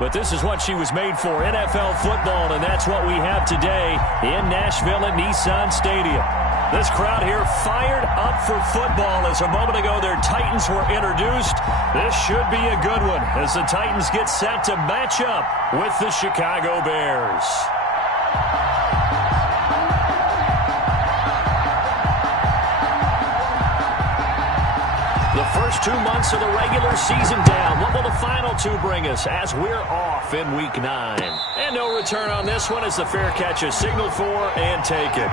But this is what she was made for, NFL football, and that's what we have today in Nashville at Nissan Stadium. This crowd here fired up for football as a moment ago their Titans were introduced. This should be a good one as the Titans get set to match up with the Chicago Bears. The first 2 months of the regular season down. What will the final two bring us as we're off in Week 9? And no return on this one as the fair catch is signaled for and taken.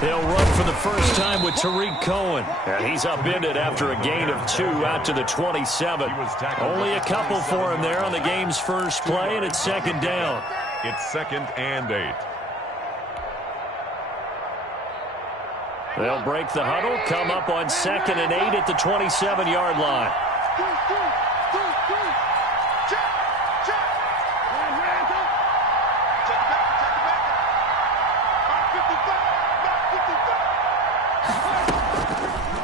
They'll run for the first time with Tariq Cohen. And he's upended after a gain of 2 out to the 27. Only a couple for him there on the game's first play, and it's second down. It's 2nd and 8. They'll break the huddle, come up on 2nd and 8 at the 27-yard line.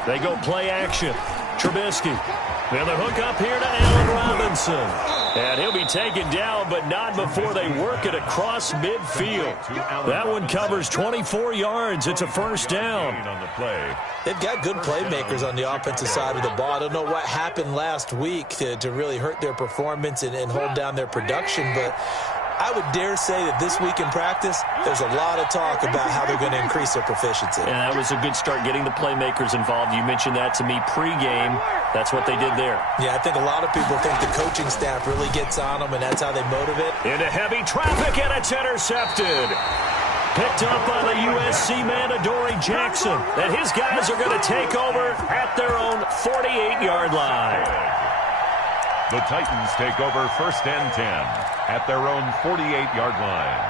They go play action. Trubisky. And the hook up here to Allen Robinson. And he'll be taken down, but not before they work it across midfield. That one covers 24 yards. It's a first down. They've got good playmakers on the offensive side of the ball. I don't know what happened last week to really hurt their performance and hold down their production, but I would dare say that this week in practice, there's a lot of talk about how they're going to increase their proficiency. And that was a good start getting the playmakers involved. You mentioned that to me pregame. That's what they did there. Yeah, I think a lot of people think the coaching staff really gets on them, and that's how they motivate. Into heavy traffic, and it's intercepted. Picked up by the USC man, Adoree Jackson. And his guys are going to take over at their own 48-yard line. The Titans take over 1st and 10 at their own 48-yard line.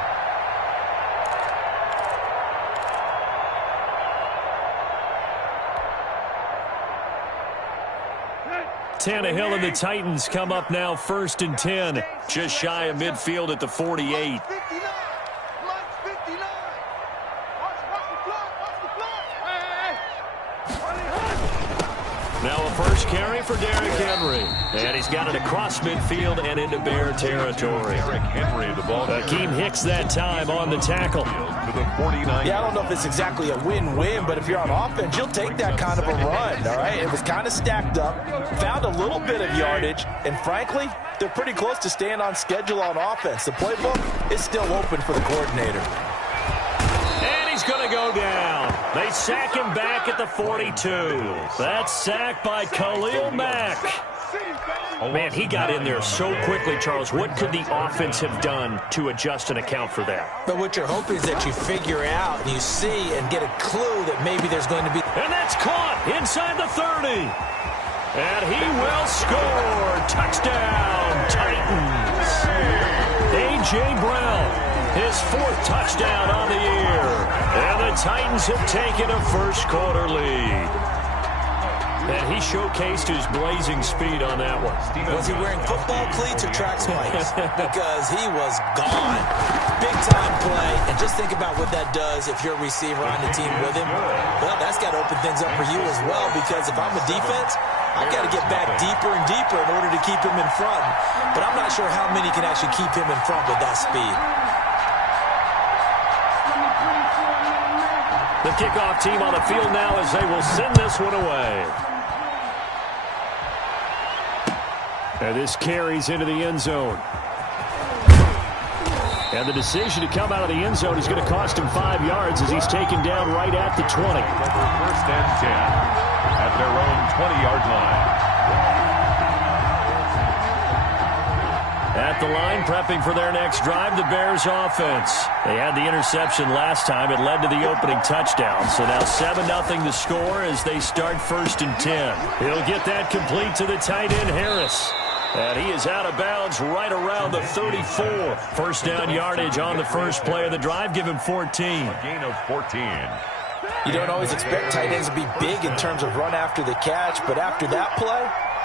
Tannehill and the Titans come up now 1st and 10, just shy of midfield at the 48. Now a first carry for Derrick Henry. And he's got it across midfield and into Bear territory. Akeem Hicks that time on the tackle. Yeah, I don't know if it's exactly a win-win, but if you're on offense, you'll take that kind of a run, all right? It was kind of stacked up, found a little bit of yardage, and frankly, they're pretty close to staying on schedule on offense. The playbook is still open for the coordinator. And he's going to go down. They sack him back at the 42. That's sacked by Khalil Mack. Man, he got in there so quickly, Charles. What could the offense have done to adjust and account for that? But what you're hoping is that you figure out and you see and get a clue that maybe there's going to be. And that's caught inside the 30. And he will score. Touchdown, Titans. A.J. Brown, his 4th touchdown on the year. And the Titans have taken a first-quarter lead. And he showcased his blazing speed on that one. Was he wearing football cleats or track spikes? Because he was gone. Big-time play. And just think about what that does if you're a receiver on the team with him. Well, that's got to open things up for you as well, because if I'm a defense, I've got to get back deeper and deeper in order to keep him in front. But I'm not sure how many can actually keep him in front with that speed. The kickoff team on the field now as they will send this one away. And this carries into the end zone. And the decision to come out of the end zone is going to cost him 5 yards as he's taken down right at the 20. 1st and 10 at their own 20-yard line. At the line, prepping for their next drive, the Bears offense. They had the interception last time. It led to the opening touchdown. So now 7-0 to score as they start 1st and 10. He'll get that complete to the tight end, Harris. And he is out of bounds right around the 34. First down yardage on the first play of the drive. Give him 14. A gain of 14. You don't always expect tight ends to be big in terms of run after the catch, but after that play,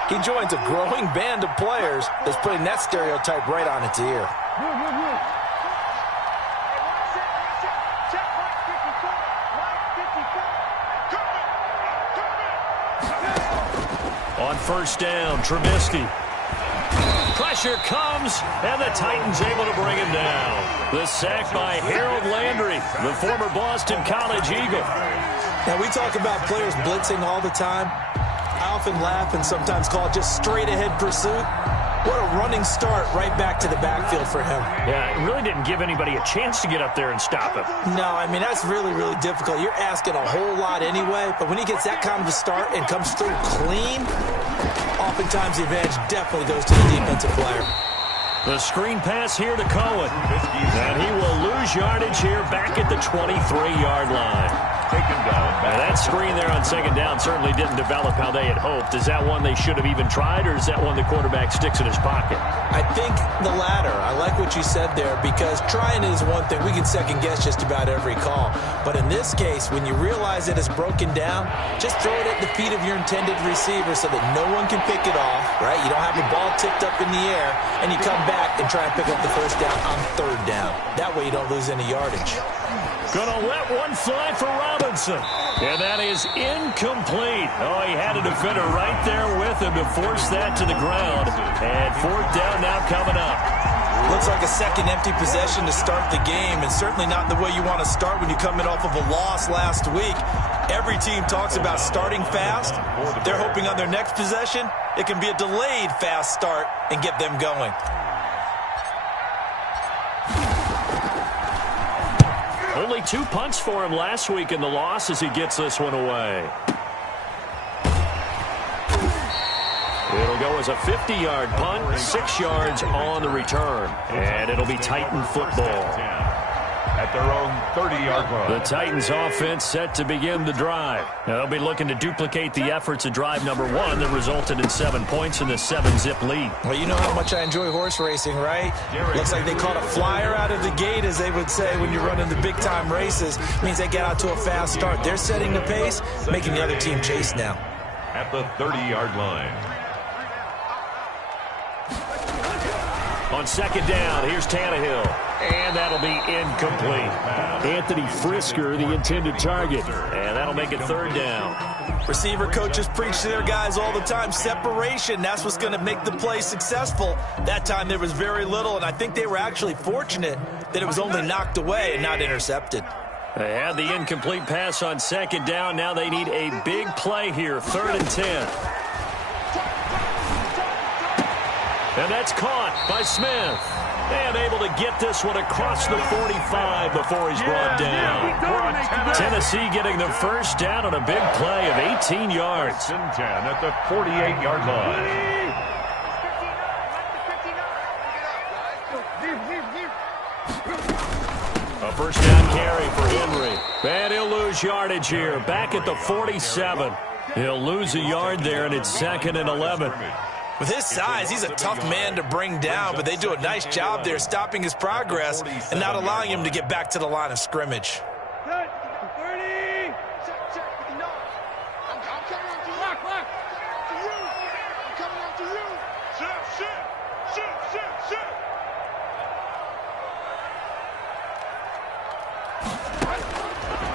he joins a growing band of players that's putting that stereotype right on its ear. On first down, Trubisky. Pressure comes, and the Titans able to bring him down. The sack by Harold Landry, the former Boston College Eagle. Now, we talk about players blitzing all the time. I often laugh and sometimes call it just straight-ahead pursuit. What a running start right back to the backfield for him. Yeah, it really didn't give anybody a chance to get up there and stop him. No, I mean, that's really, really difficult. You're asking a whole lot anyway, but when he gets that kind of a start and comes through clean, oftentimes the advantage definitely goes to the defensive player. The screen pass here to Cohen. And he will lose yardage here back at the 23-yard line. Taken down. Now that screen there on second down certainly didn't develop how they had hoped. Is that one they should have even tried, or is that one the quarterback sticks in his pocket? I think the latter. I like what you said there, because trying is one thing. We can second-guess just about every call. But in this case, when you realize that it's broken down, just throw it at the feet of your intended receiver so that no one can pick it off, right? You don't have the ball tipped up in the air, and you come back and try and pick up the first down on third down. That way you don't lose any yardage. Gonna let one fly for Robinson. And that is incomplete. Oh, he had a defender right there with him to force that to the ground. And fourth down now coming up. Looks like a second empty possession to start the game, and certainly not the way you want to start when you come in off of a loss last week. Every team talks about starting fast. They're hoping on their next possession, it can be a delayed fast start and get them going. Only 2 punts for him last week in the loss as he gets this one away. It'll go as a 50-yard punt, 6 yards on the return. And it'll be Titan football. At their own 30-yard line. The Titans offense set to begin the drive. Now, they'll be looking to duplicate the efforts of drive number 1 that resulted in 7 points in the 7-zip lead. Well, you know how much I enjoy horse racing, right? Looks like they caught a flyer out of the gate, as they would say when you're running the big-time races. Means they get out to a fast start. They're setting the pace, making the other team chase now. At the 30-yard line. On second down, here's Tannehill. And that'll be incomplete. Anthony Frisker, the intended target. And that'll make it third down. Receiver coaches preach to their guys all the time. Separation, that's what's going to make the play successful. That time there was very little, and I think they were actually fortunate that it was only knocked away and not intercepted. They had the incomplete pass on second down. Now they need a big play here, 3rd and 10. And that's caught by Smith. And able to get this one across the 45 before he's brought down. Tennessee getting the first down on a big play of 18 yards. 10 at the 48-yard line. A first down carry for Henry. And he'll lose yardage here. Back at the 47. He'll lose a yard there, and it's 2nd and 11. With his size, he's a tough man to bring down, but they do a nice job there stopping his progress and not allowing him to get back to the line of scrimmage.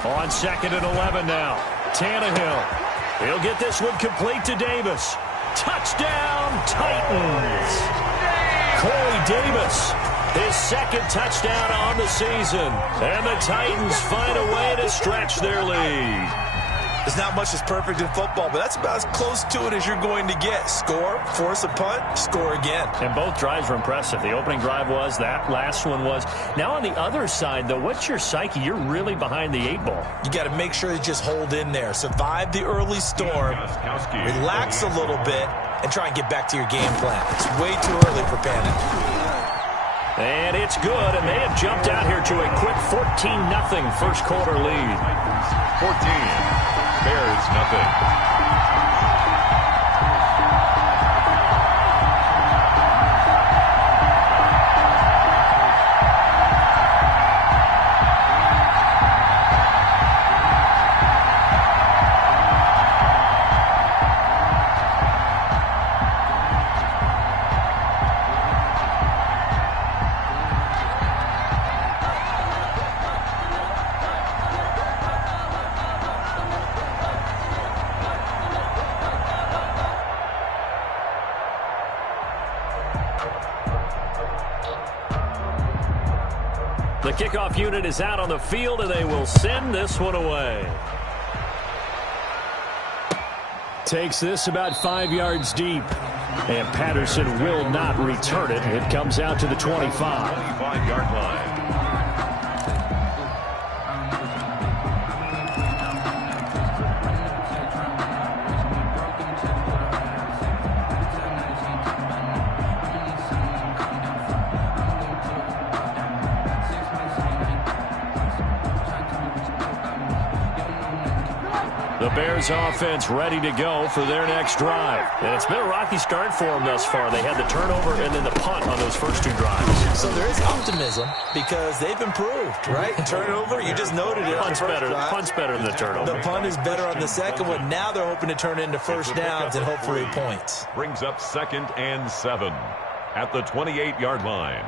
On 2nd and 11 now. Tannehill. He'll get this one complete to Davis. Touchdown, Titans. Corey Davis, his 2nd touchdown on the season. And the Titans find a way to stretch their lead. There's not much that's perfect in football, but that's about as close to it as you're going to get. Score, force a punt, score again. And both drives were impressive. The opening drive was, that last one was. Now on the other side, though, what's your psyche? You're really behind the 8 ball. You got to make sure you just hold in there. Survive the early storm, relax a little bit, and try and get back to your game plan. It's way too early for panic. And it's good, and they have jumped out here to a quick 14-0 first quarter lead. 14, Bears nothing. The kickoff unit is out on the field, and they will send this one away. Takes this about 5 yards deep. And Patterson will not return it. It comes out to the 25. 25-yard line. The Bears offense ready to go for their next drive. And it's been a rocky start for them thus far. They had the turnover and then the punt on those first two drives. So there is optimism because they've improved, right? Turnover, you just noted it. Punt's better than the turnover. The punt is better on the second one. Now they're hoping to turn into first downs and hopefully points. Brings up 2nd and 7 at the 28-yard line.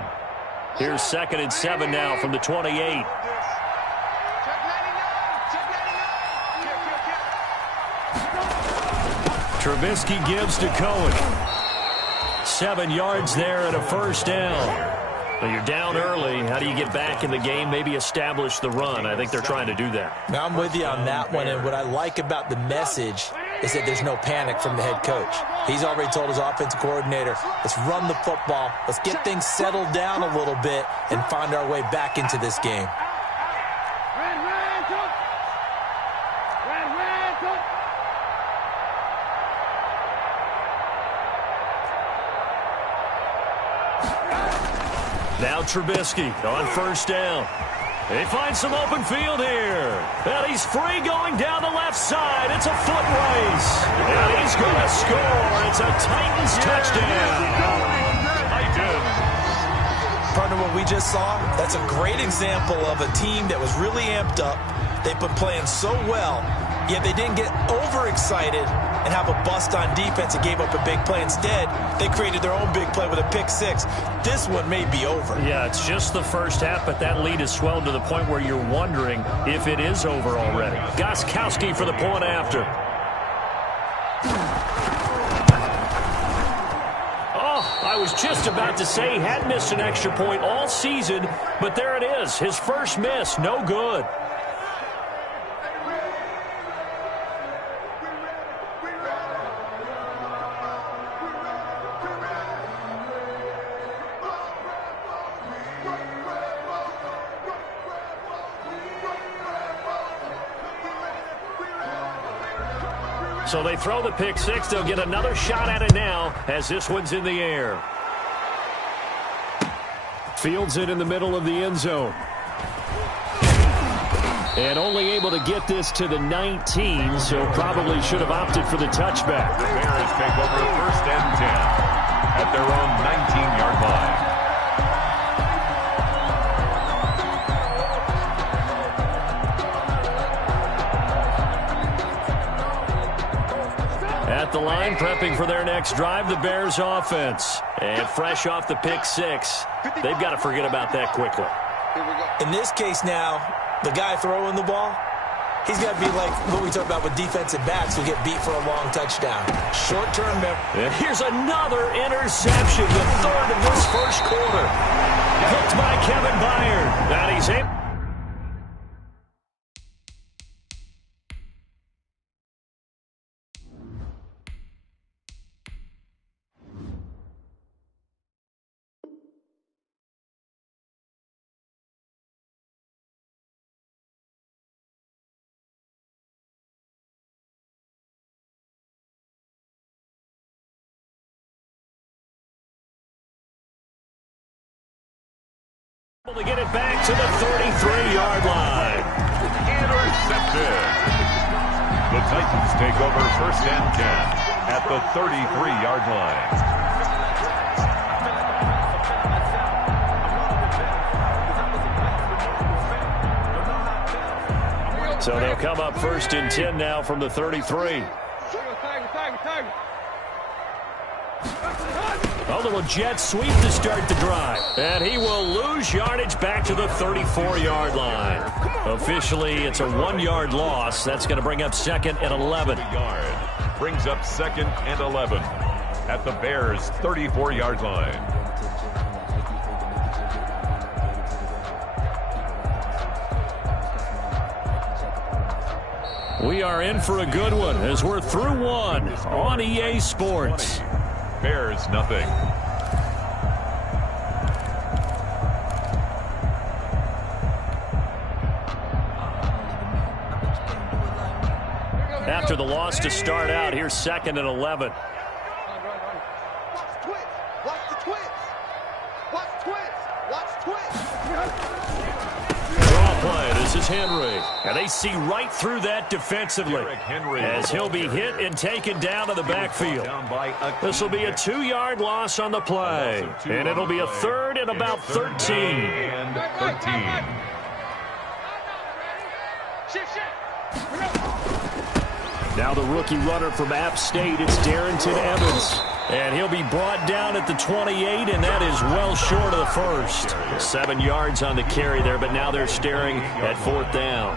Here's 2nd and 7 now from the 28. Trubisky gives to Cohen. 7 yards there and a first down. Well, you're down early. How do you get back in the game? Maybe establish the run. I think they're trying to do that. Now, I'm with you on that one, and what I like about the message is that there's no panic from the head coach. He's already told his offensive coordinator, let's run the football, let's get things settled down a little bit and find our way back into this game. Now Trubisky on first down. They find some open field here. And he's free going down the left side. It's a foot race. And he's going to score. It's a Titans touchdown. Titans. Partner, what we just saw, that's a great example of a team that was really amped up. They've been playing so well, yet they didn't get overexcited and have a bust on defense and gave up a big play. Instead, they created their own big play with a pick six. This one may be over. Yeah, it's just the first half, but that lead has swelled to the point where you're wondering if it is over already. Gostkowski for the point after. Oh, I was just about to say he had missed an extra point all season, but there it is. His first miss, no good. So they throw the pick six. They'll get another shot at it now as this one's in the air. Fields it in the middle of the end zone. And only able to get this to the 19, so probably should have opted for the touchback. The Bears take over 1st and 10 at their own 19-yard line. At the line, prepping for their next drive, the Bears offense. And fresh off the pick six, they've got to forget about that quickly. In this case now, the guy throwing the ball, he's got to be like what we talk about with defensive backs who get beat for a long touchdown. Short-term memory. Here's another interception, the third of this first quarter. Hooked by Kevin Byard. And he's able To get it back to the 33-yard line. Intercepted. The Titans take over first and 10 at the 33-yard line. So they'll come up first and 10 now from the 33. A little jet sweep to start the drive. And he will lose yardage back to the 34-yard line. Officially, it's a 1-yard loss. That's going to bring up second and 11. Brings up second and 11 at the Bears' 34-yard line. We are in for a good one as we're through one on EA Sports. Bears nothing. After the loss to start out, here's second and 11. Play. This is Henry. And they see right through that defensively as he'll be hit and taken down to the backfield. This will be a 2-yard loss on the play. And it'll be a third and about 13. Now the rookie runner from App State, it's Darrington Evans. And he'll be brought down at the 28, and that is well short of the first. 7 yards on the carry there, but now they're staring at fourth down.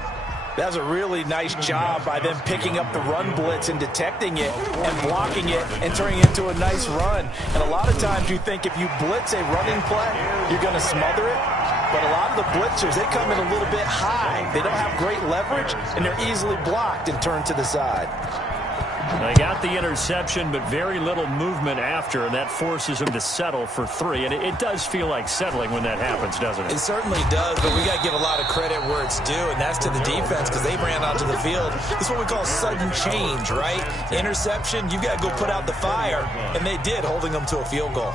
That's a really nice job by them picking up the run blitz and detecting it and blocking it and turning it into a nice run. And a lot of times you think if you blitz a running play, you're going to smother it. But a lot of the blitzers, they come in a little bit high. They don't have great leverage, and they're easily blocked and turned to the side. They got the interception, but very little movement after, and that forces them to settle for 3. And it does feel like settling when that happens, doesn't it? It certainly does, but we got to give a lot of credit where it's due, and that's to the defense because they ran onto the field. This is what we call sudden change, right? Interception, you've got to go put out the fire, and they did, holding them to a field goal.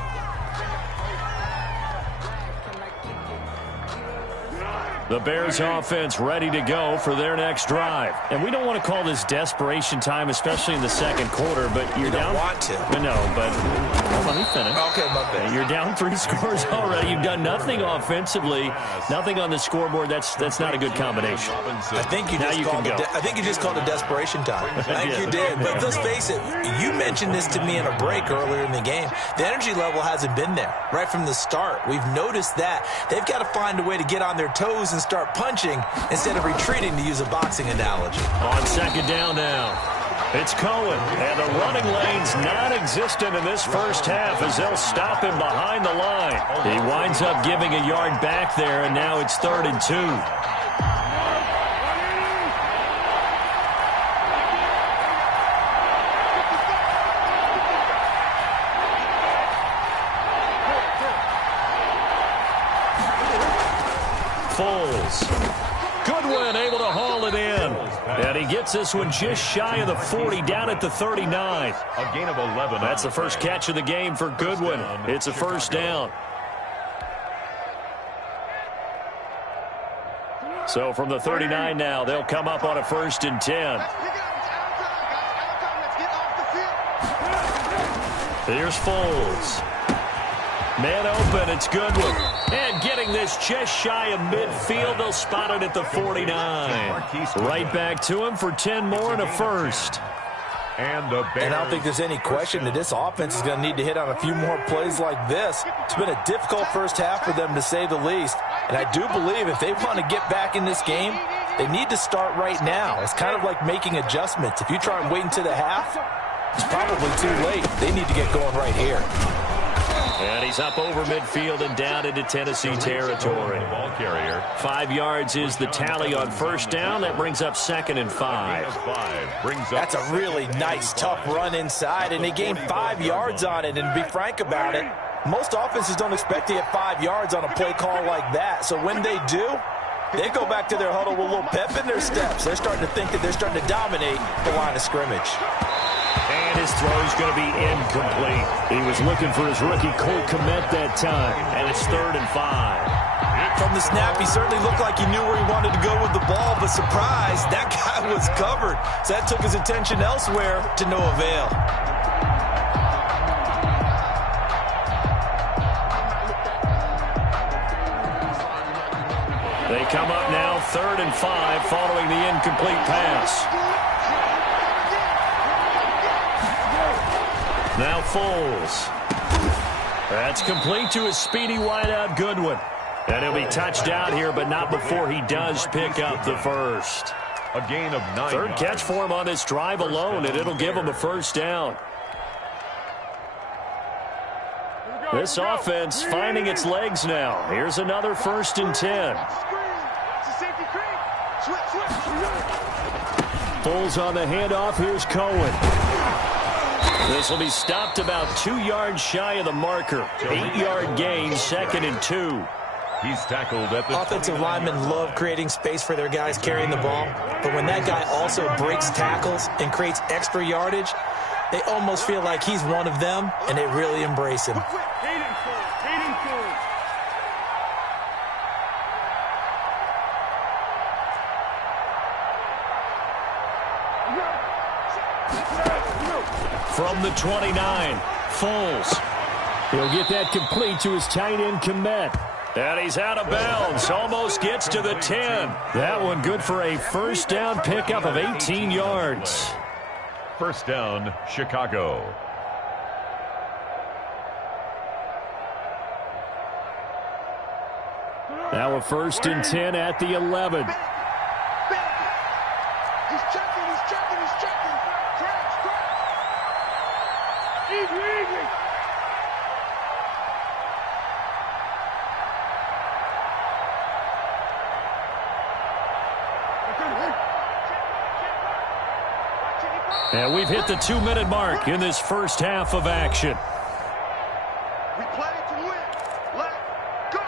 The Bears offense ready to go for their next drive. And we don't want to call this desperation time, especially in the second quarter, but you're down. You don't want to. No, but let me finish. Okay, my bad. You're down 3 scores already. You've done nothing offensively, nothing on the scoreboard. That's not a good combination. I think you just called it desperation time. I think you did. But let's face it, you mentioned this to me in a break earlier in the game. The energy level hasn't been there right from the start. We've noticed that. They've got to find a way to get on their toes and start punching instead of retreating, to use a boxing analogy. On second down now, it's Cohen, and the running lane's non-existent in this first half as they'll stop him behind the line. He winds up giving a yard back there, and now it's 3rd and 2. Goodwin able to haul it in. And he gets this one just shy of the 40, down at the 39. A gain of 11. That's the first catch of the game for Goodwin. It's a first down. So from the 39 now, they'll come up on a 1st and 10. Here's Foles. Man open, it's Goodwin. And getting this just shy of midfield, they'll spot it at the 49. Right back to him for 10 more and a first. And I don't think there's any question that this offense is going to need to hit on a few more plays like this. It's been a difficult first half for them, to say the least. And I do believe if they want to get back in this game, they need to start right now. It's kind of like making adjustments. If you try and wait until the half, it's probably too late. They need to get going right here. And he's up over midfield and down into Tennessee territory. Ball carrier. 5 yards is the tally on first down. That brings up 2nd and 5. That's a really nice, tough run inside, and they gained 5 yards on it. And to be frank about it, most offenses don't expect to get 5 yards on a play call like that. So when they do, they go back to their huddle with a little pep in their steps. They're starting to think that they're starting to dominate the line of scrimmage. And his throw's going to be incomplete. He was looking for his rookie Cole Kmet that time, and it's 3rd and 5. From the snap, he certainly looked like he knew where he wanted to go with the ball, but surprise, that guy was covered. So that took his attention elsewhere to no avail. They come up now 3rd and 5 following the incomplete pass. Now Foles. That's complete to his speedy wideout Goodwin. And he'll be touched out here, but not before he does pick up the first. A gain of 9 Third yards. catch for him on this drive alone, and it'll give him a first down. This offense finding its legs now. Here's another 1st and 10. Foles on the handoff. Here's Cohen. This will be stopped about 2 yards shy of the marker. 8-yard gain, 2nd and 2. He's tackled at the Offensive linemen love creating space for their guys carrying the ball, but when that guy also breaks tackles and creates extra yardage, they almost feel like he's one of them, and they really embrace him. From the 29, Foles. He'll get that complete to his tight end, Kmet. And he's out of bounds. Almost gets to the 10. That one good for a first down pickup of 18 yards. First down, Chicago. Now a 1st and 10 at the 11. He's checking. Easy. And we've hit the 2-minute mark in this first half of action. We play to win. Let's go.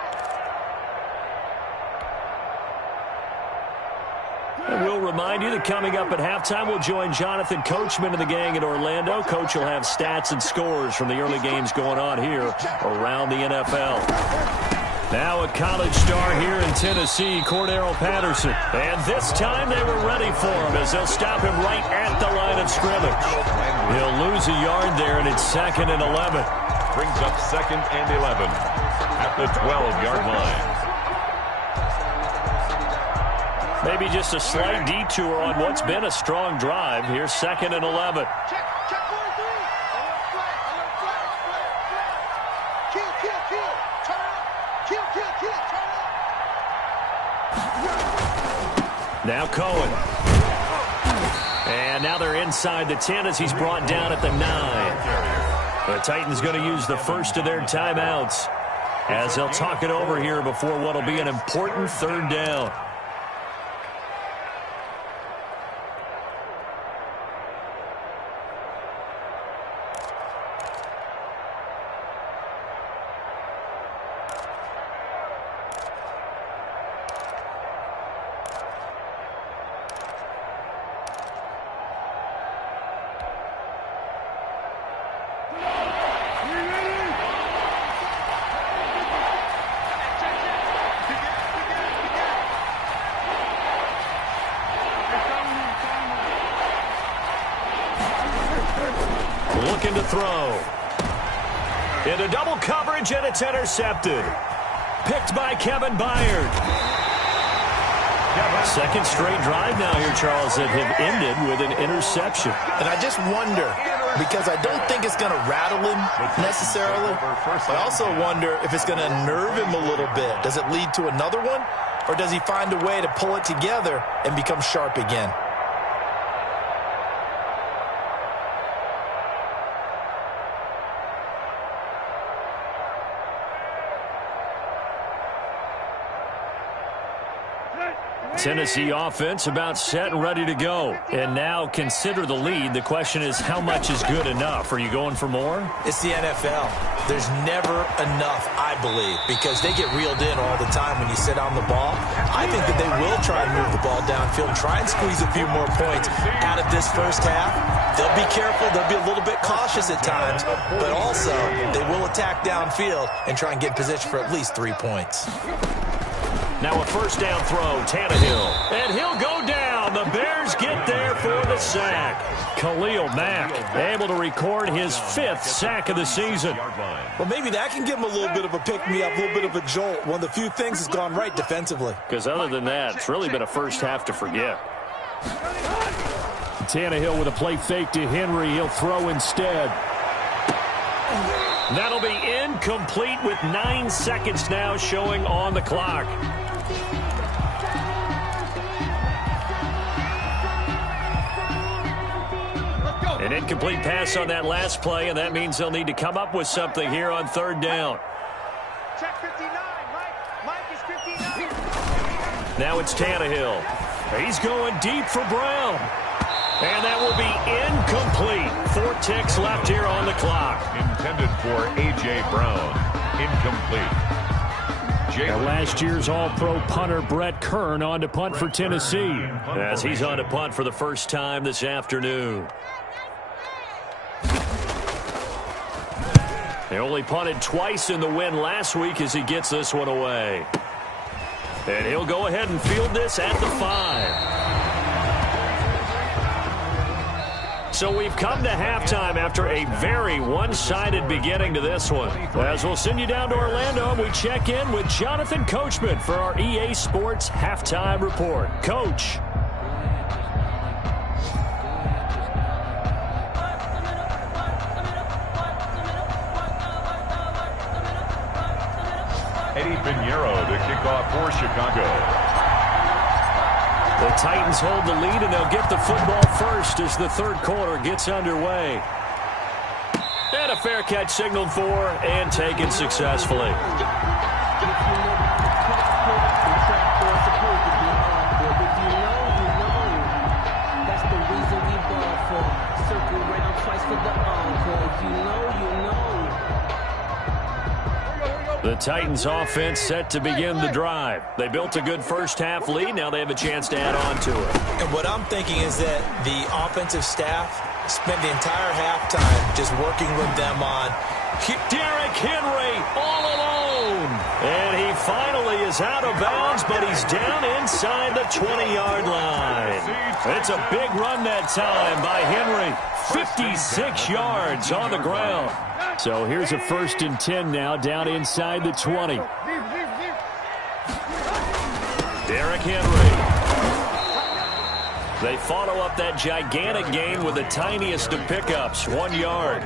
And we'll remind you that coming up at halftime, we'll join Jonathan Coachman and the gang in Orlando. Coach will have stats and scores from the early games going on here around the NFL. Now a college star here in Tennessee, Cordero Patterson. And this time they were ready for him as they'll stop him right at the line of scrimmage. He'll lose a yard there, and it's 2nd and 11. Brings up 2nd and 11 at the 12-yard line. Maybe just a slight detour on what's been a strong drive. Here's 2nd and 11. Check 43. Kill. Turn up. Kill. Turn up. Now Cohen. And now they're inside the 10 as he's brought down at the 9. The Titans going to use the first of their timeouts as they'll talk it over here before what will be an important 3rd down. Looking to throw. Into double coverage, and it's intercepted. Picked by Kevin Byard. Second straight drive now here, Charles, that have ended with an interception. And I just wonder, because I don't think it's going to rattle him necessarily, but I also wonder if it's going to nerve him a little bit. Does it lead to another one, or does he find a way to pull it together and become sharp again? Tennessee offense about set and ready to go. And now consider the lead. The question is, how much is good enough? Are you going for more? It's the NFL. There's never enough, I believe, because they get reeled in all the time when you sit on the ball. I think that they will try and move the ball downfield and try and squeeze a few more points out of this first half. They'll be careful. They'll be a little bit cautious at times, but also they will attack downfield and try and get in position for at least 3 points. Now a first down throw, Tannehill. And he'll go down. The Bears get there for the sack. Khalil Mack able to record his 5th sack of the season. Well, maybe that can give him a little bit of a pick-me-up, a little bit of a jolt. One of the few things that's gone right defensively. Because other than that, it's really been a first half to forget. Tannehill with a play fake to Henry. He'll throw instead. That'll be incomplete with 9 seconds now showing on the clock. An incomplete pass on that last play, and that means they'll need to come up with something here on 3rd down. Check 59, Mike is 59. Now it's Tannehill. He's going deep for Brown. And that will be incomplete. 4 ticks left here on the clock. Intended for A.J. Brown. Incomplete. Last year's All-Pro punter Brett Kern on to punt for Tennessee, as he's on to punt for the first time this afternoon. They only punted twice in the win last week as he gets this one away. And he'll go ahead and field this at the 5. So we've come to halftime after a very one-sided beginning to this one. As we'll send you down to Orlando, we check in with Jonathan Coachman for our EA Sports Halftime Report. Coach. Eddie Pinheiro to kick off for Chicago. The Titans hold the lead, and they'll get the football first as the 3rd quarter gets underway. And a fair catch signaled for and taken successfully. The Titans offense set to begin the drive. They built a good first half lead. Now they have a chance to add on to it. And what I'm thinking is that the offensive staff spent the entire halftime just working with them on Derrick Henry all alone. And he finally is out of bounds, but he's down inside the 20-yard line. It's a big run that time by Henry. 56 yards on the ground. So here's a 1st and 10 now down inside the 20. Derrick Henry. They follow up that gigantic gain with the tiniest of pickups, 1 yard.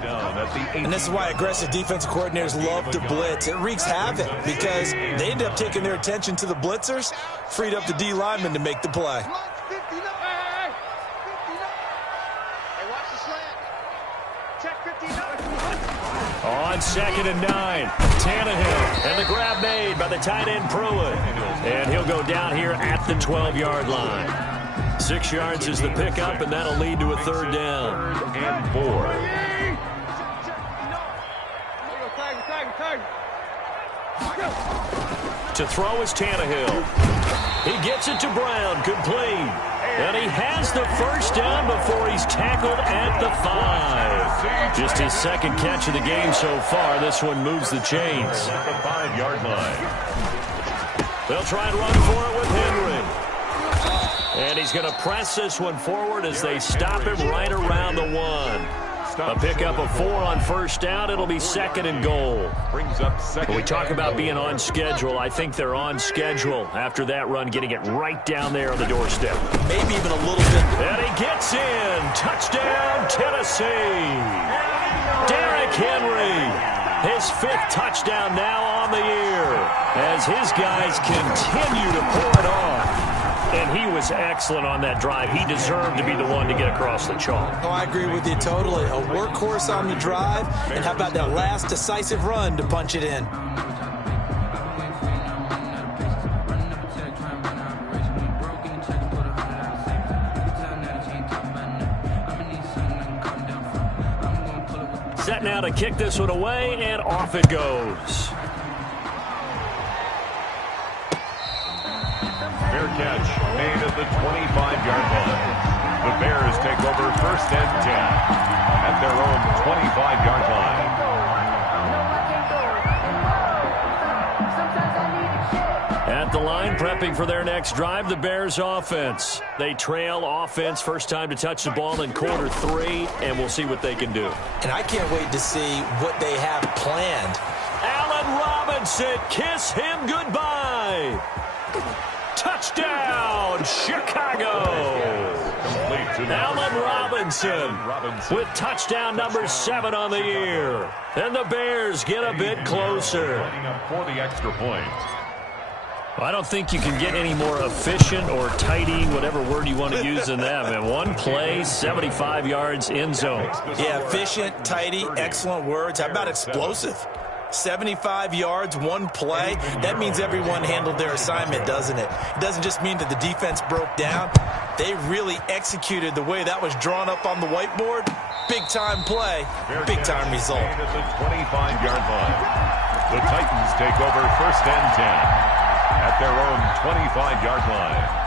And this is why aggressive defensive coordinators love to blitz. It wreaks havoc because they end up taking their attention to the blitzers, freed up the D lineman to make the play. On 2nd and 9, Tannehill, and the grab made by the tight end Pruitt. And he'll go down here at the 12-yard line. 6 yards is the pickup, and that'll lead to a 3rd down. 3rd and 4. To throw is Tannehill. He gets it to Brown, complete. And he has the first down before he's tackled at the 5. Just his 2nd catch of the game so far. This one moves the chains. At the 5-yard line. They'll try and run for it with Henry. And he's going to press this one forward as they stop him right around the 1. A pickup of 4 on first down. It'll be 2nd and goal. Brings up 2nd. When we talk about being on schedule, I think they're on schedule after that run, getting it right down there on the doorstep. Maybe even a little bit. And he gets in. Touchdown, Tennessee. Derrick Henry. His 5th touchdown now on the year as his guys continue to pour it on. And he was excellent on that drive. He deserved to be the one to get across the chalk. Oh, I agree with you totally. A workhorse on the drive. And how about that last decisive run to punch it in? Set now to kick this one away, and off it goes. Fair catch made at the 25-yard line. The Bears take over 1st and 10 at their own 25-yard line. At the line, prepping for their next drive, the Bears offense. They trail offense, first time to touch the ball in quarter 3, and we'll see what they can do. And I can't wait to see what they have planned. Allen Robinson, kiss him goodbye. Touchdown, Chicago. Allen Robinson with touchdown number 7 on the year. And the Bears get a bit closer. For the extra point. I don't think you can get any more efficient or tidy, whatever word you want to use in that. Man, one play, 75 yards, end zone. Yeah, efficient, tidy, excellent words. How about explosive? 75 yards, one play. That means everyone handled their assignment, doesn't it? It doesn't just mean that the defense broke down. They really executed the way that was drawn up on the whiteboard. Big-time play, big-time result. At the 25-yard line. The Titans take over first and 10 at their own 25-yard line.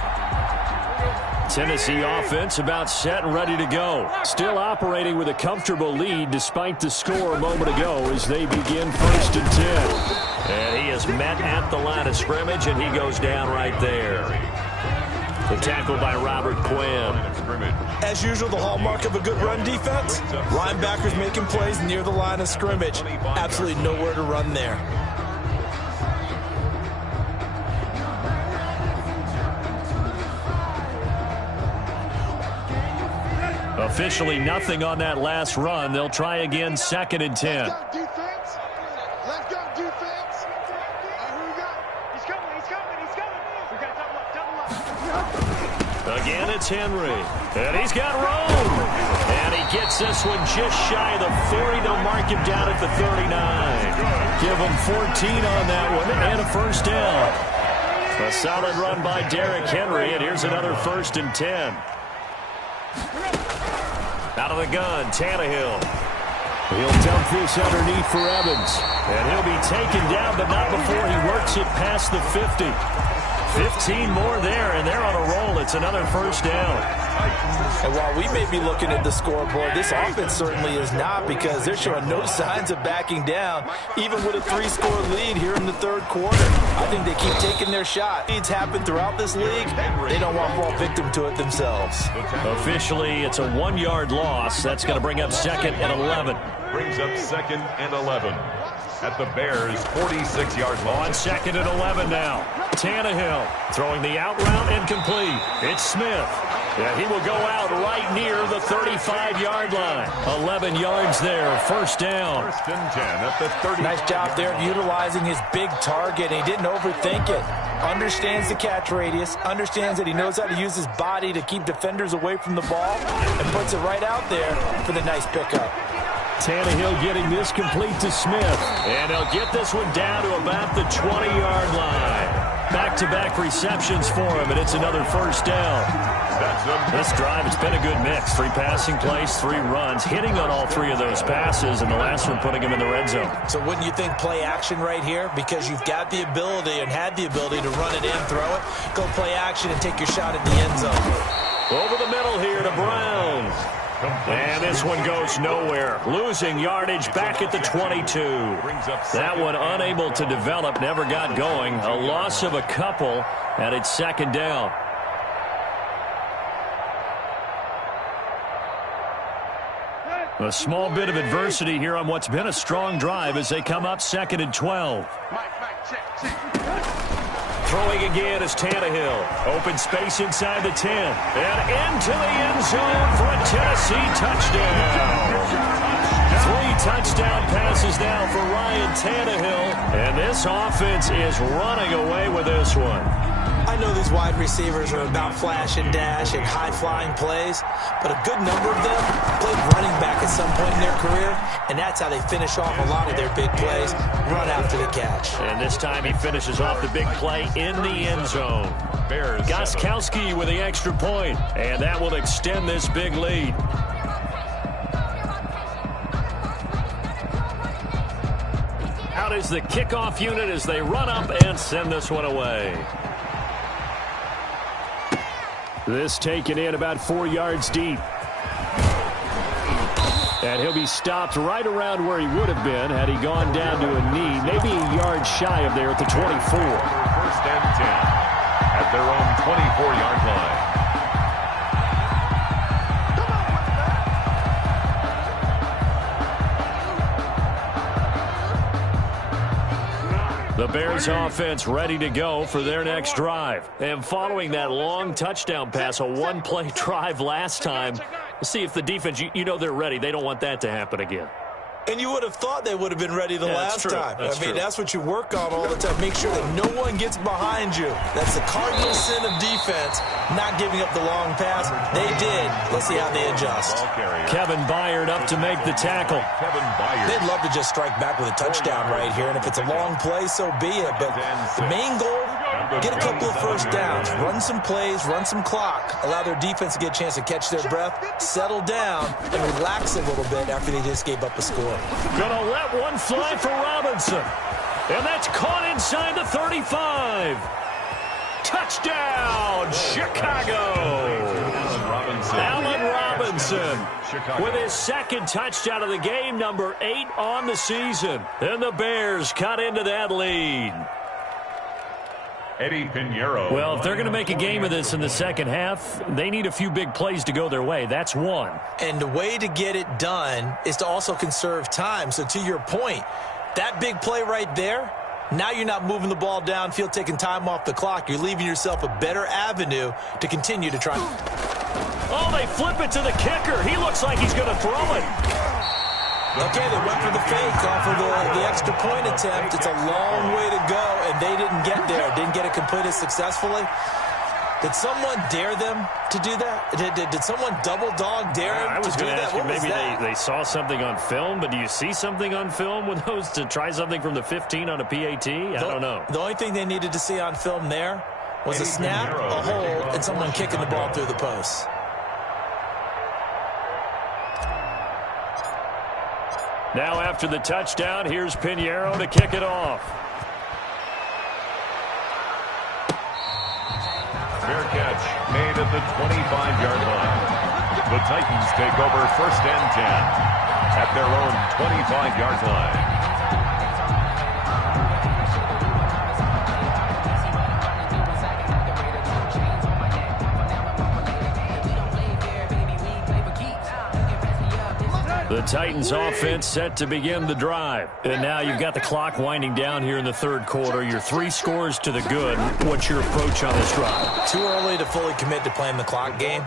Tennessee offense about set and ready to go. Still operating with a comfortable lead despite the score a moment ago as they begin first and 10. And he is met at the line of scrimmage, and he goes down right there. The tackle by Robert Quinn. As usual, the hallmark of a good run defense, linebackers making plays near the line of scrimmage. Absolutely nowhere to run there. Officially nothing on that last run. They'll try again, second and 10. Let's go, defense. Let's go, defense. Who we got? He's coming. We got double up. Again, it's Henry. And he's got room. And he gets this one just shy of the 40. They'll mark him down at the 39. Give him 14 on that one and a first down. A solid run by Derrick Henry, and here's another first and 10. Out of the gun, Tannehill. He'll dump this underneath for Evans. And he'll be taken down, but not before he works it past the 50. 15 more there, and they're on a roll. It's another first down. And while we may be looking at the scoreboard, this offense certainly is not, because they're showing no signs of backing down, even with a 3-score lead here in the third quarter. I think they keep taking their shot. Leads happen throughout this league. They don't want to fall victim to it themselves. Officially, it's a 1-yard loss. That's going to bring up second and 11. Brings up second and 11 at the Bears' 46-yard line. On second and 11 now. Tannehill throwing the out route incomplete. It's Smith. Yeah, he will go out right near the 35-yard line. 11 yards there, first down. First and 10 at the 30. Nice job there of utilizing his big target. He didn't overthink it. Understands the catch radius, understands that he knows how to use his body to keep defenders away from the ball, and puts it right out there for the nice pickup. Tannehill getting this complete to Smith. And he'll get this one down to about the 20-yard line. Back-to-back receptions for him, and it's another first down. This drive, it's been a good mix. 3 passing plays, 3 runs, hitting on all 3 of those passes, and the last one putting him in the red zone. So wouldn't you think play action right here? Because you've got the ability and had the ability to run it in, throw it, go play action and take your shot at the end zone. Over the middle here to Brown. And this one goes nowhere. Losing yardage back at the 22. That one unable to develop, never got going. A loss of a couple, and it's second down. A small bit of adversity here on what's been a strong drive as they come up second and 12. Throwing again is Tannehill. Open space inside the 10. And into the end zone for a Tennessee touchdown. 3 touchdown passes now for Ryan Tannehill. And this offense is running away with this one. I know these wide receivers are about flash and dash and high-flying plays, but a good number of them played running back at some point in their career, and that's how they finish off a lot of their big plays, run after the catch. And this time he finishes off the big play in the end zone. Gostkowski with the extra point, and that will extend this big lead. Out is the kickoff unit as they run up and send this one away. This taken in about 4 yards deep. And he'll be stopped right around where he would have been had he gone down to a knee, maybe a yard shy of there at the 24. First and 10. their own 24-yard line. The Bears offense ready to go for their next drive. And following that long touchdown pass, a one-play drive last time, let's see if the defense, you know they're ready. They don't want that to happen again. And you would have thought they would have been ready the last time. That's what you work on all the time. Make sure that no one gets behind you. That's the cardinal sin of defense, not giving up the long pass. They did. Let's see how they adjust. Kevin Byard up to make the tackle. They'd love to just strike back with a touchdown right here, and if it's a long play, so be it. But the main goal, get a couple of first downs, run some plays, run some clock, allow their defense to get a chance to catch their breath, settle down, and relax a little bit after they just gave up a score. Gonna let one fly for Robinson. And that's caught inside the 35. Touchdown, Chicago. Allen Robinson with his second touchdown of the game, number 8 on the season. And the Bears cut into that lead. Eddie Pinheiro. Well, if they're going to make a game of this in the second half, they need a few big plays to go their way. That's one. And the way to get it done is to also conserve time. So to your point, that big play right there, now you're not moving the ball downfield, taking time off the clock. You're leaving yourself a better avenue to continue to try. Oh, they flip it to the kicker. He looks like he's going to throw it. Okay, they went for the fake off of the extra point attempt. It's a long way to go, and they didn't get there. Didn't get it completed successfully. Did someone dare them to do that? Did someone double dog dare them to do that? What was that? Maybe they saw something on film, but do you see something on film with those to try something from the 15 on a PAT? I don't know. The only thing they needed to see on film there was a snap, a hold, and someone kicking the ball through the post. Now after the touchdown, here's Pinheiro to kick it off. Fair catch made at the 25-yard line. The Titans take over 1st and 10 at their own 25-yard line. The Titans offense set to begin the drive. And now you've got the clock winding down here in the third quarter. You're 3 scores to the good. What's your approach on this drive? Too early to fully commit to playing the clock game.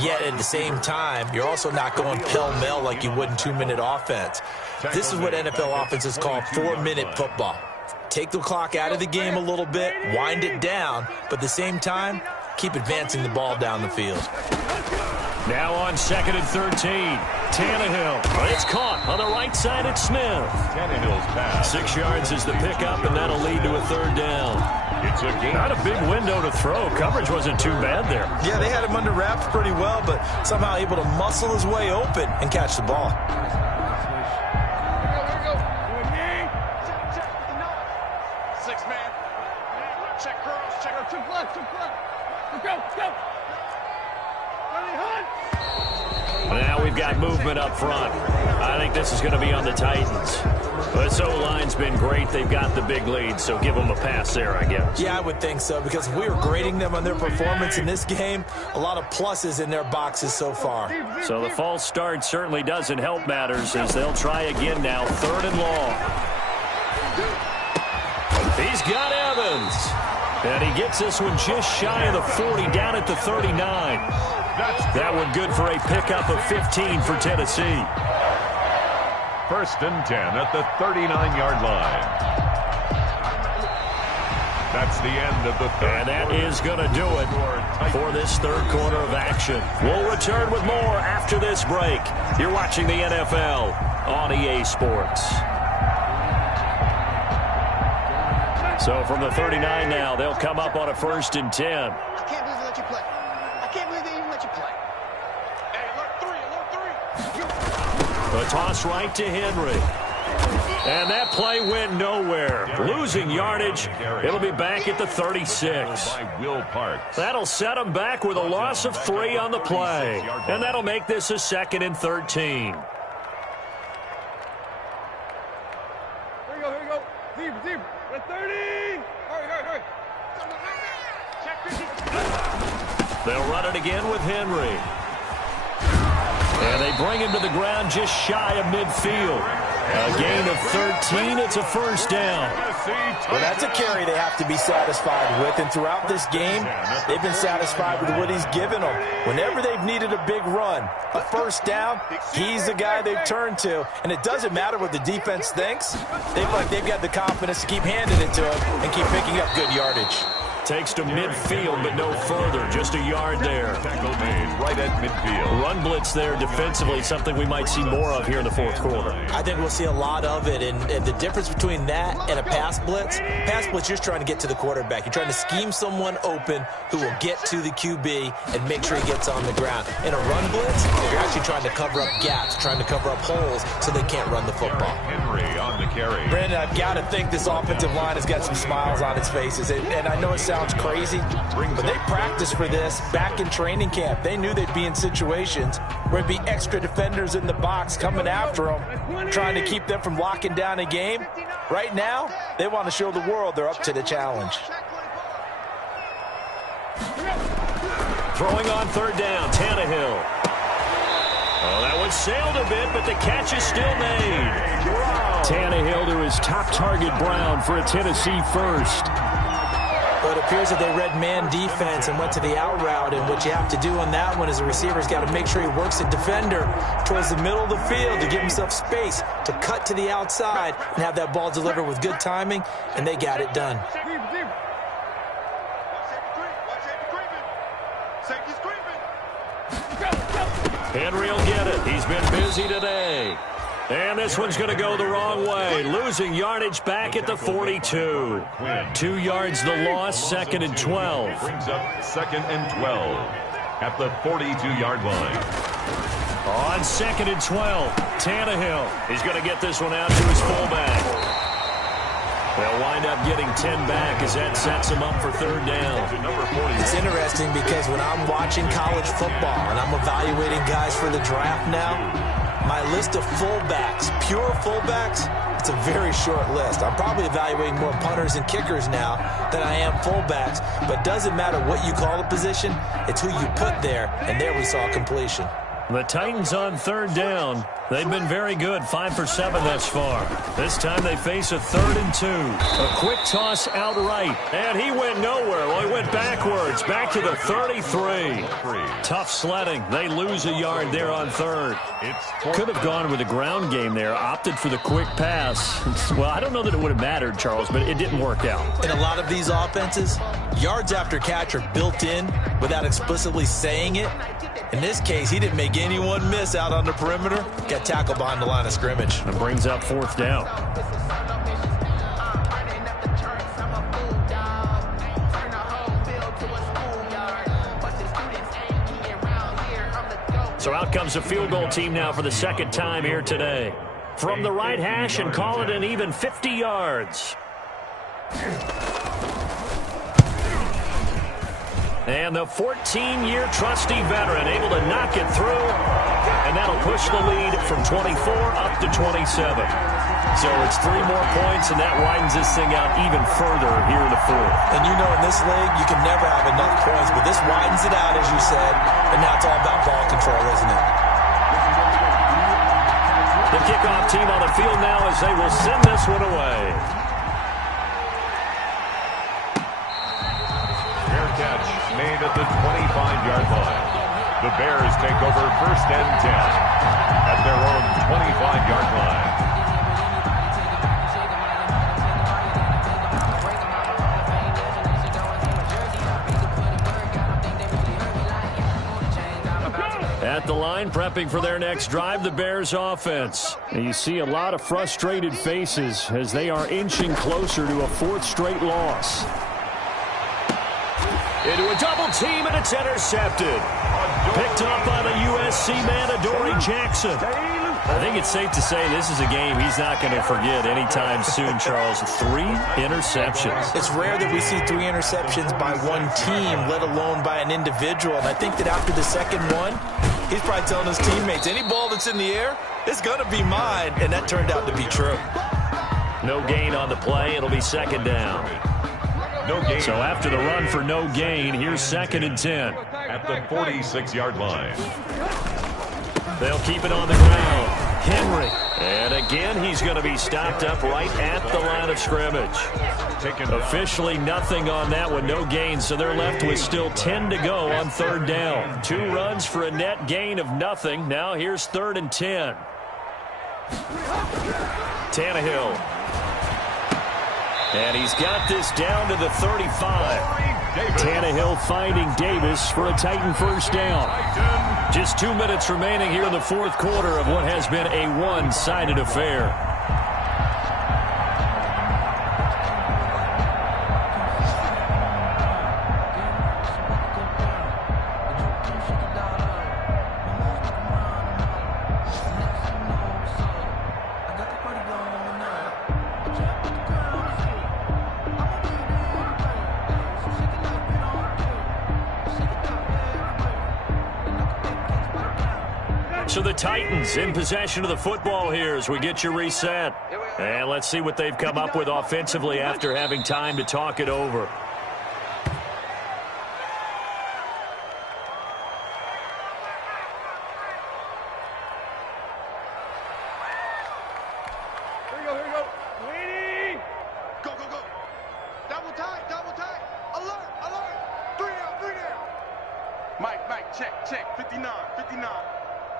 Yet at the same time, you're also not going pell-mell like you would in 2-minute offense. This is what NFL offenses call 4-minute football. Take the clock out of the game a little bit, wind it down, but at the same time, keep advancing the ball down the field. Now on 2nd and 13. Tannehill. It's caught on the right side at Smith. Tannehill's pass. 6 yards is the pickup, and that'll lead to a 3rd down. It's a game. Not a big window to throw. Coverage wasn't too bad there. Yeah, they had him under wraps pretty well, but somehow able to muscle his way open and catch the ball. Now we've got movement up front. I think this is going to be on the Titans. This O-line's been great. They've got the big lead, so give them a pass there, I guess. Yeah, I would think so, because we were grading them on their performance in this game. A lot of pluses in their boxes so far. So the false start certainly doesn't help matters as they'll try again now. 3rd and long. He's got Evans. And he gets this one just shy of the 40, down at the 39. That one good for a pickup of 15 for Tennessee. 1st and 10 at the 39-yard line. That's the end of the third. And that is going to do it for this third quarter of action. We'll return with more after this break. You're watching the NFL on EA Sports. So from the 39 now, they'll come up on a 1st and 10. I can't believe they let you play. I can't believe they even let you play. Hey, alert 3, alert 3. A toss right to Henry. And that play went nowhere. Losing yardage. It'll be back at the 36. That'll set them back with a loss of 3 on the play. And that'll make this a 2nd and 13. Here we go. Deep. At 30. Hurry. Check your They'll run it again with Henry. And they bring him to the ground just shy of midfield. A gain of 13. It's a first down. Well, that's a carry they have to be satisfied with. And throughout this game, they've been satisfied with what he's given them. Whenever they've needed a big run, a first down, he's the guy they've turned to. And it doesn't matter what the defense thinks. They feel like they've got the confidence to keep handing it to him and keep picking up good yardage. Takes to midfield, but no further. Just a yard there. Tackle made right at midfield. Run blitz there defensively, something we might see more of here in the fourth quarter. I think we'll see a lot of it. And the difference between that and a pass blitz, you're just trying to get to the quarterback. You're trying to scheme someone open who will get to the QB and make sure he gets on the ground. In a run blitz, you're actually trying to cover up gaps, trying to cover up holes so they can't run the football. Henry on the carry. Brandon, I've got to think this offensive line has got some smiles on its faces. And I know it sounds crazy, but they practiced for this back in training camp. They knew they'd be in situations where there'd be extra defenders in the box coming after them, trying to keep them from locking down a game. Right now, they want to show the world they're up to the challenge. Throwing on third down, Tannehill. Oh, that one sailed a bit, but the catch is still made. Tannehill to his top target, Brown, for a Tennessee first. But it appears that they read man defense and went to the out route, and what you have to do on that one is the receiver's got to make sure he works the defender towards the middle of the field to give himself space to cut to the outside and have that ball delivered with good timing, and they got it done. Henry will get it. He's been busy today. And this one's going to go the wrong way. Losing yardage back at the 42. 2 yards the loss, second and 12. Brings up second and 12 at the 42-yard line. On second and 12, Tannehill. He's going to get this one out to his fullback. They'll wind up getting 10 back as that sets him up for third down. It's interesting because when I'm watching college football and I'm evaluating guys for the draft now, my list of fullbacks, pure fullbacks, it's a very short list. I'm probably evaluating more punters and kickers now than I am fullbacks, but it doesn't matter what you call a position, it's who you put there, and there we saw completion. The Titans on third down. They've been very good, 5 for 7 thus far. This time they face a 3rd and 2. A quick toss out right, and he went nowhere. Well, he went backwards, back to the 33. Tough sledding. They lose a yard there on third. Could have gone with a ground game there, opted for the quick pass. Well, I don't know that it would have mattered, Charles, but it didn't work out. In a lot of these offenses, yards after catch are built in without explicitly saying it. In this case, he didn't make anyone miss out on the perimeter. Got tackled behind the line of scrimmage. And brings up fourth down. So out comes a field goal team now for the second time here today. From the right hash and call it an even 50 yards. And the 14-year trusty veteran able to knock it through. And that'll push the lead from 24 up to 27. So it's 3 more points, and that widens this thing out even further here in the fourth. And you know in this league, you can never have enough points, but this widens it out, as you said, and now it's all about ball control, isn't it? The kickoff team on the field now as they will send this one away. Fair catch made at the 25-yard line. The Bears take over first and 10 at their own 25-yard line. At the line, prepping for their next drive, the Bears offense. And you see a lot of frustrated faces as they are inching closer to a 4th straight loss. Into a double team, and it's intercepted. Picked up by the USC man, Adoree Jackson. I think it's safe to say this is a game he's not going to forget anytime soon, Charles. 3 interceptions. It's rare that we see 3 interceptions by one team, let alone by an individual. And I think that after the second one, he's probably telling his teammates, any ball that's in the air, it's going to be mine. And that turned out to be true. No gain on the play. It'll be second down. No gain. So after the run for no gain, here's second and 10. at the 46-yard line. They'll keep it on the ground. Henry. And again, he's going to be stopped up right at the line of scrimmage. Officially nothing on that one, no gain, so they're left with still 10 to go on third down. 2 runs for a net gain of nothing. Now here's 3rd and 10. Tannehill. And he's got this down to the 35. Tannehill finding Davis for a Titan first down. Just 2 minutes remaining here in the fourth quarter of what has been a one-sided affair. So the Titans in possession of the football here as we get you reset. And let's see what they've come up with offensively after having time to talk it over. Here we go. Waiting. Go. Double tight. Alert. 3 down. Mike, check. 59.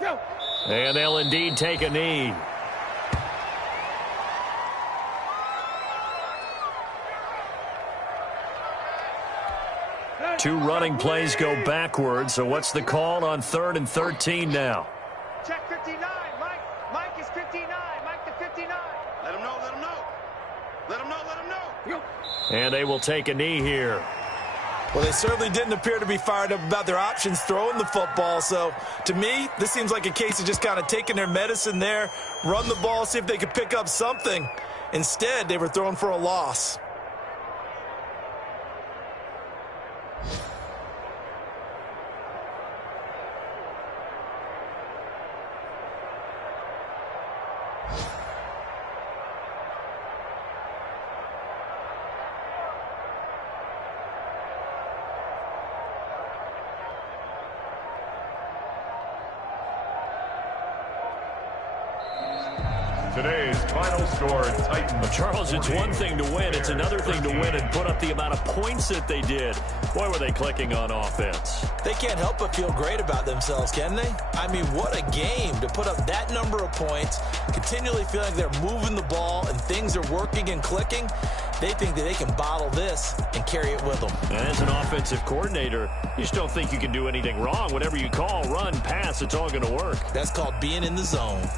Go. And they'll indeed take a knee. Two running plays go backwards, so what's the call on 3rd and 13 now? Check 59. Mike is 59. Mike to 59. Let him know. And they will take a knee here. Well, they certainly didn't appear to be fired up about their options throwing the football. So, to me, this seems like a case of just kind of taking their medicine there, run the ball, see if they could pick up something. Instead, they were throwing for a loss. Today's final score, Titans. Charles, it's one thing to win. It's another thing to win and put up the amount of points that they did. Boy, were they clicking on offense. They can't help but feel great about themselves, can they? I mean, what a game to put up that number of points, continually feeling like they're moving the ball and things are working and clicking. They think that they can bottle this and carry it with them. And as an offensive coordinator, you just don't think you can do anything wrong. Whatever you call, run, pass, it's all going to work. That's called being in the zone.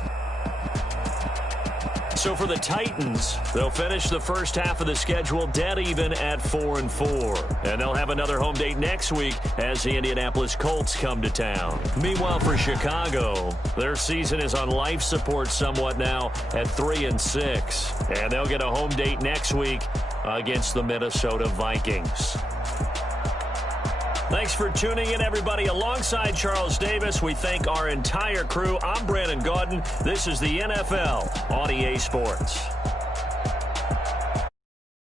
So for the Titans, they'll finish the first half of the schedule dead even at 4-4. And they'll have another home date next week as the Indianapolis Colts come to town. Meanwhile, for Chicago, their season is on life support somewhat now at 3-6. And they'll get a home date next week against the Minnesota Vikings. Thanks for tuning in, everybody. Alongside Charles Davis, we thank our entire crew. I'm Brandon Gaudin. This is the NFL on EA Sports.